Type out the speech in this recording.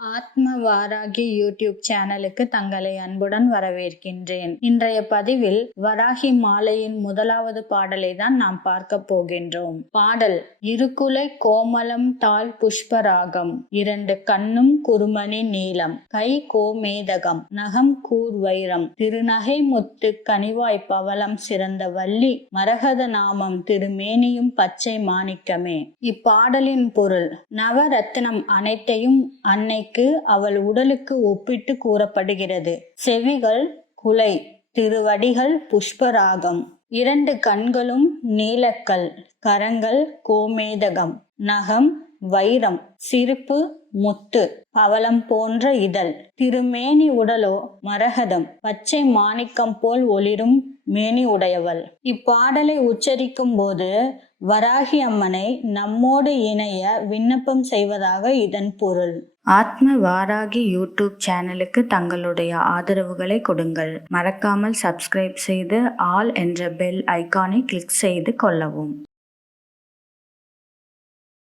ஆத்ம வாராகி யூடியூப் சேனலுக்கு தங்களை அன்புடன் வரவேற்கின்றேன். இன்றைய பதிவில் வராகி மாலையின் முதலாவது பாடலை தான் நாம் பார்க்க போகின்றோம். பாடல்: இருக்குலை கோமலம் தாழ் புஷ்பராகம், இரண்டு கண்ணும் குருமணி நீலம், கை கோமேதகம், நகம் கூர் வைரம், திருநகை முத்து கனிவாய் பவளம் சிறந்த வள்ளி, மரகத நாமம் திருமேனியும் பச்சை மாணிக்கமே. இப்பாடலின் பொருள்: நவரத்தினம் அனைத்தையும் அன்னை அவள் உடலுக்கு ஒப்பிட்டு கூறப்படுகிறது. செவிகள் குலை, திருவடிகள் புஷ்பராகம், இரண்டு கண்களும் நீலக்கல், கரங்கள் கோமேதகம், நகம் வைரம், சிரிப்பு முத்து, பவளம் போன்ற இதழ், திருமேனி உடலோ மரகதம், பச்சை மாணிக்கம் போல் ஒளிரும் மேனி உடையவள். இப்பாடலை உச்சரிக்கும் போது வராகி அம்மனை நம்மோடு இணைய விண்ணப்பம் செய்வதாக இதன் பொருள். ஆத்ம வாராகி யூடியூப் சேனலுக்கு தங்களுடைய ஆதரவுகளை கொடுங்கள். மறக்காமல் சப்ஸ்கிரைப் செய்து ஆல் என்ற பெல் ஐகானை கிளிக் செய்து கொள்ளவும்.